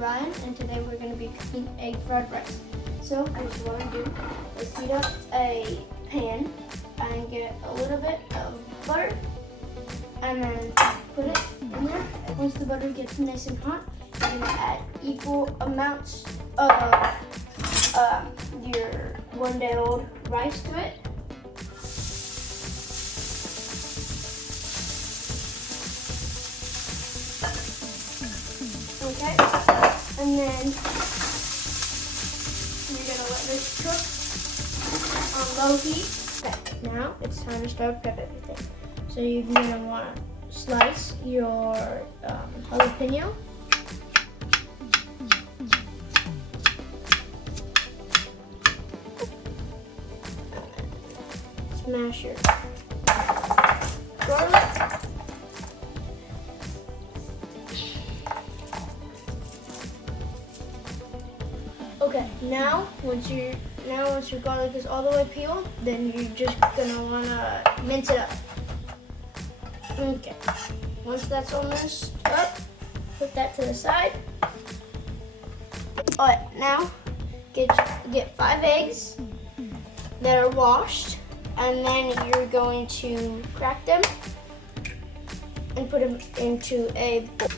Ryan, and today we're going to be cooking egg fried rice. So what you want to do is heat up a pan and get a little bit of butter and then put it in there. Once the butter gets nice and hot, you're going to add equal amounts of your 1-day-old rice to it. Okay, and then you're gonna let this cook on low heat. Okay, now it's time to start prep everything. So you're gonna wanna slice your jalapeno. Smash your garlic. Okay, now once your garlic is all the way peeled, then you're just gonna wanna mince it up. Okay, once that's all minced up, put that to the side. Alright, now get 5 eggs that are washed, and then you're going to crack them and put them into a bowl.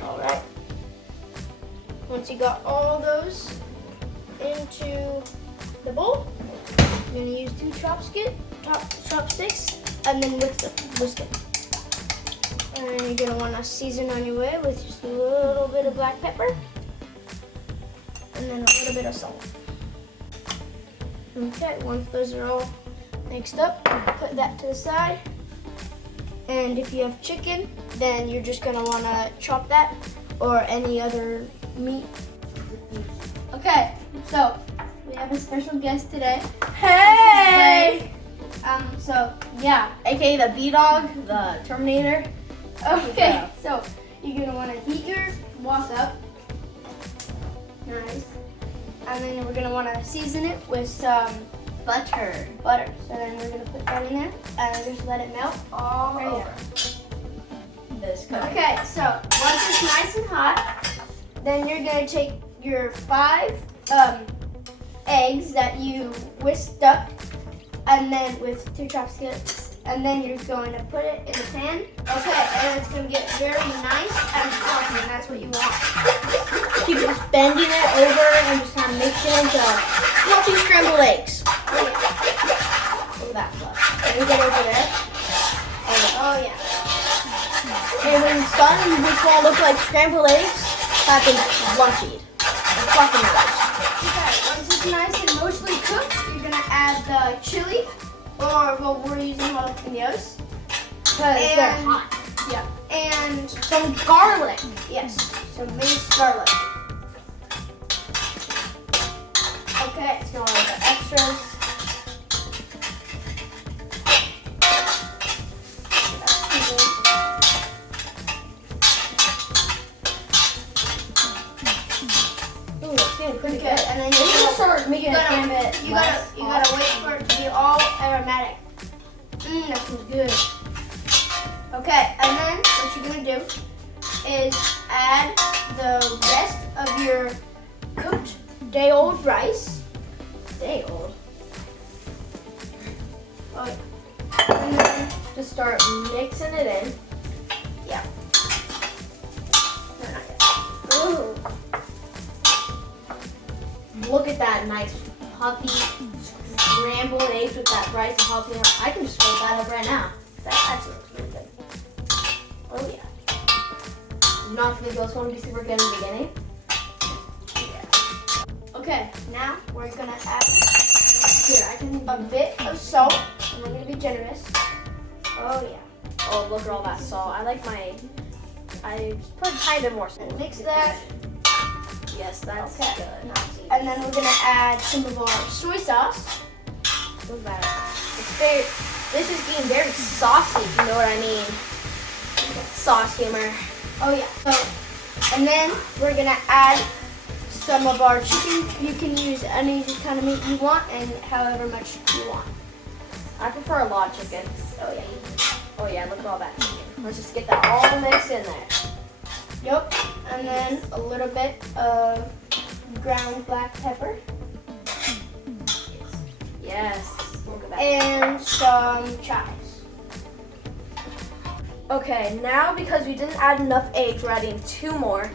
Alright, once you got all those into the bowl, you're going to use 2 chopsticks and then whisk it. And you're going to want to season on your way with just a little bit of black pepper and then a little bit of salt. Okay, once those are all mixed up, put that to the side. And if you have chicken, then you're just gonna wanna chop that or any other meat. Okay, so we have a special guest today. Hey! So yeah, AKA the B-Dog, the Terminator. okay, Yeah. so you're gonna wanna heat your wok up. Nice. And then we're gonna wanna season it with some Butter. butter. So then we're gonna put that in there and just let it melt all Right over. This cooking. Okay, so once it's nice and hot, then you're gonna take your 5 eggs that you whisked up, and then with 2 chopsticks, and then you're going to put it in the pan. Okay, and it's gonna get very nice and fluffy, and that's what you want. Keep just bending it over and just kind of mixing it into fluffy scrambled eggs. Oh yeah. Look at that fluff. Can we get over there? Oh yeah. And when it's done, this will look like scrambled eggs. That's lunchy. And fluffy rice. Okay, once it's nice and mostly cooked, you're gonna add the chili, or well, we're using jalapenos. Because they're hot. Yeah. And Some garlic. yes, some minced garlic. Okay, It's going with the extras. Ooh, it's getting pretty okay, good. and then We you can start making it a bit you gotta wait for it to be all aromatic. That smells good. Okay, and then what you're gonna do is add the rest of your cooked day-old rice. Day old. Oh, yeah. And then Just start mixing it in. yeah. No, not yet. Ooh. Look at that nice puffy scrambled eggs with that rice and jalapeno. I can just fold that up right now. That actually looks really good. Oh yeah. Not because those going to be super good in the beginning. Yeah. Okay, now we're gonna add Here, I can. a bit of salt, and we're gonna be generous. Oh yeah. Oh, look at all that salt. I just put a tiny bit more salt. And mix that. Yes, that's Okay. good. And then we're gonna add some of our soy sauce. Look at that. This is getting very saucy, if you know what I mean. Sauce humor. Oh yeah. So, and then we're gonna add some of our chicken. You can use any kind of meat you want and however much you want. I prefer a lot of chicken. Oh yeah. Oh yeah, look at all that chicken. Let's just get that all mixed in there. Yep. And then a little bit of ground black pepper. Yes. Look at that. And some chives. Okay, now because we didn't add enough eggs, we're adding 2 more.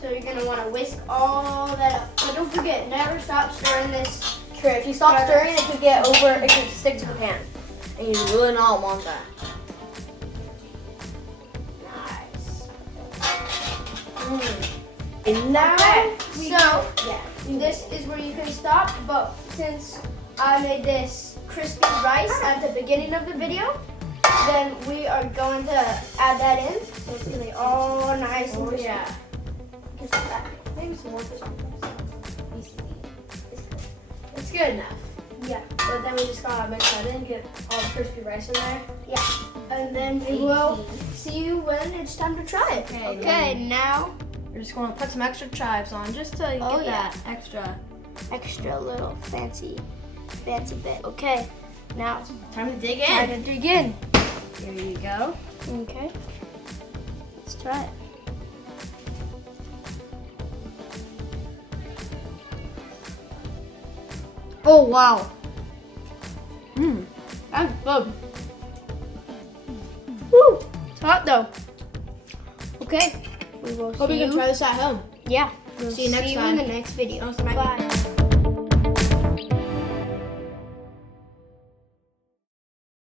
So you're gonna want to whisk all that up. So don't forget, never stop stirring this. Sure, if you stop stirring, it could get over, it could stick to the pan. And you really not want that. Nice. And now, Okay, this is where you can stop, but since I made this crispy rice at the beginning of the video, then we are going to add that in. So it's gonna be all nice and crispy. yeah. Just like that. Maybe some more fish. It's good enough. Yeah. But then we just gotta mix that in, get all the crispy rice in there. Yeah. And then we will see you when it's time to try it. Okay, now We're just gonna put some extra chives on just to get Oh, yeah. that extra. extra little fancy bit. Okay. Now Time to dig time in. to dig in. Here you go. Okay. Let's try it. Oh wow. That's good. Woo! It's hot though. Okay. We will Hope see you can you. try this at home. Yeah. We'll See you next in time. the next video. Don't smack Bye. me.